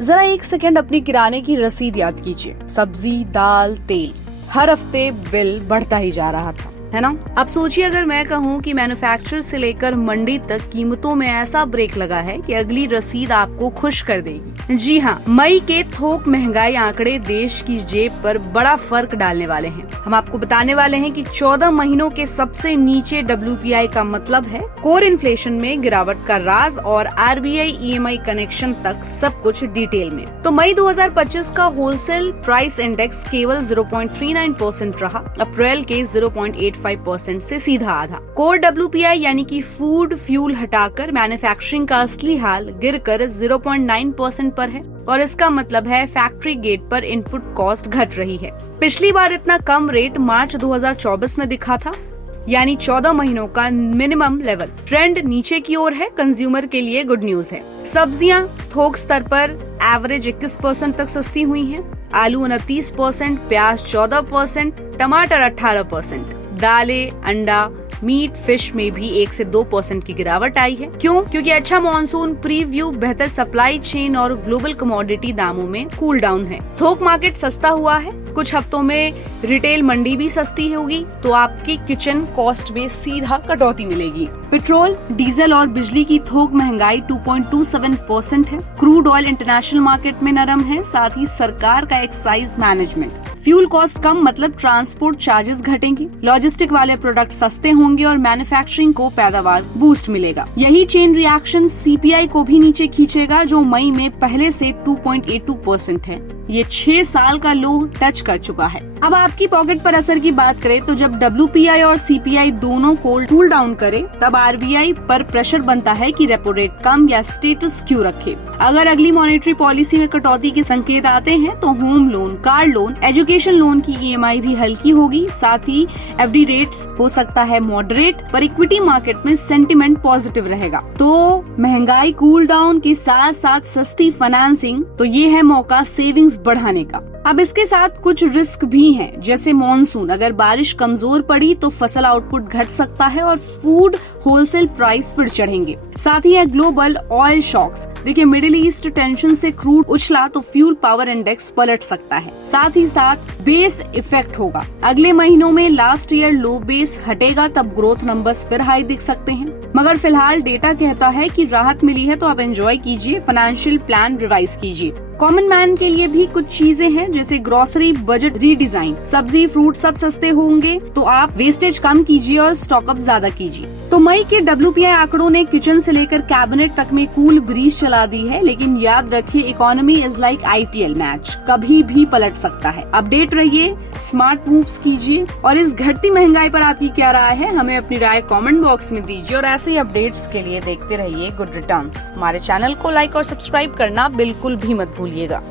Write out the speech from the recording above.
जरा एक सेकंड अपनी किराने की रसीद याद कीजिए। सब्जी, दाल, तेल, हर हफ्ते बिल बढ़ता ही जा रहा था, है ना। अब सोचिए अगर मैं कहूँ कि मैन्युफैक्चरर से लेकर मंडी तक कीमतों में ऐसा ब्रेक लगा है कि अगली रसीद आपको खुश कर देगी। जी हाँ, मई के थोक महंगाई आंकड़े देश की जेब पर बड़ा फर्क डालने वाले हैं। हम आपको बताने वाले हैं कि 14 महीनों के सबसे नीचे WPI का मतलब है कोर इन्फ्लेशन में गिरावट का राज और RBI EMI कनेक्शन तक सब कुछ डिटेल में। तो मई 2025 का होलसेल प्राइस इंडेक्स केवल 0.39% रहा, अप्रैल के 0.85% से सीधा आधा। कोर WPI यानी कि फूड फ्यूल हटाकर मैन्युफैक्चरिंग का असली हाल गिरकर 0.9% पर है और इसका मतलब है फैक्ट्री गेट पर इनपुट कॉस्ट घट रही है। पिछली बार इतना कम रेट मार्च 2024 में दिखा था, यानी 14 महीनों का मिनिमम लेवल। ट्रेंड नीचे की ओर है, कंज्यूमर के लिए गुड न्यूज है। सब्जियां थोक स्तर पर एवरेज 21% तक सस्ती हुई हैं, आलू 29%, प्याज 14%, टमाटर 18%, दालें, अंडा, मीट, फिश में भी 1 से 2% की गिरावट आई है। क्यों? क्योंकि अच्छा मॉनसून प्रीव्यू, बेहतर सप्लाई चेन और ग्लोबल कमोडिटी दामों में कूल डाउन है। थोक मार्केट सस्ता हुआ है, कुछ हफ्तों में रिटेल मंडी भी सस्ती होगी, तो आपकी किचन कॉस्ट में सीधा कटौती मिलेगी। पेट्रोल, डीजल और बिजली की थोक महंगाई 2.27% है। क्रूड ऑयल इंटरनेशनल मार्केट में नरम है, साथ ही सरकार का एक्साइज मैनेजमेंट। फ्यूल कॉस्ट कम मतलब ट्रांसपोर्ट चार्जेस घटेंगे, लॉजिस्टिक वाले प्रोडक्ट सस्ते होंगे और मैन्युफैक्चरिंग को पैदावार बूस्ट मिलेगा। यही चेन रिएक्शन CPI को भी नीचे खींचेगा, जो मई में पहले से 2.82% है। ये 6 साल का लो टच कर चुका है। अब आपकी पॉकेट पर असर की बात करें तो जब WPI और CPI दोनों को कूल डाउन करे, तब RBI पर प्रेशर बनता है कि रेपो रेट कम या स्टेटस क्यों रखे। अगर अगली मॉनेटरी पॉलिसी में कटौती के संकेत आते हैं तो home loan, car loan, education loan की EMI भी हल्की होगी। साथ ही FD रेट्स हो सकता है मॉडरेट, पर इक्विटी मार्केट में सेंटिमेंट पॉजिटिव रहेगा। तो महंगाई कूल डाउन के साथ साथ सस्ती फाइनेंसिंग, तो ये है मौका सेविंग्स बढ़ाने का। अब इसके साथ कुछ रिस्क भी हैं, जैसे मॉनसून। अगर बारिश कमजोर पड़ी तो फसल आउटपुट घट सकता है और फूड होलसेल प्राइस फिर चढ़ेंगे। साथ ही है ग्लोबल ऑयल शॉक्स। देखिए, मिडिल ईस्ट टेंशन से क्रूड उछला तो फ्यूल पावर इंडेक्स पलट सकता है। साथ ही साथ बेस इफेक्ट होगा। अगले महीनों में लास्ट ईयर लो बेस हटेगा, तब ग्रोथ नंबर्स फिर हाई दिख सकते हैं। मगर फिलहाल डेटा कहता है कि राहत मिली है, तो आप एंजॉय कीजिए, फाइनेंशियल प्लान रिवाइज कीजिए। कॉमन मैन के लिए भी कुछ चीजें हैं, जैसे ग्रोसरी बजट रीडिजाइन। सब्जी, फ्रूट सब सस्ते होंगे, तो आप वेस्टेज कम कीजिए और स्टॉक अप ज्यादा कीजिए। तो मई के WPI आंकड़ों ने किचन से लेकर कैबिनेट तक में कूल ब्रीज चला दी है, लेकिन याद रखिए, economy is like IPL match, कभी भी पलट सकता है। अपडेट रहिए, स्मार्ट मूव्स कीजिए, और इस घटती महंगाई पर आपकी क्या राय है, हमें अपनी राय कमेंट बॉक्स में दीजिए। और ऐसे ही अपडेट्स के लिए देखते रहिए गुड रिटर्न्स। हमारे चैनल को लाइक और सब्सक्राइब करना बिल्कुल भी मत भूलिएगा।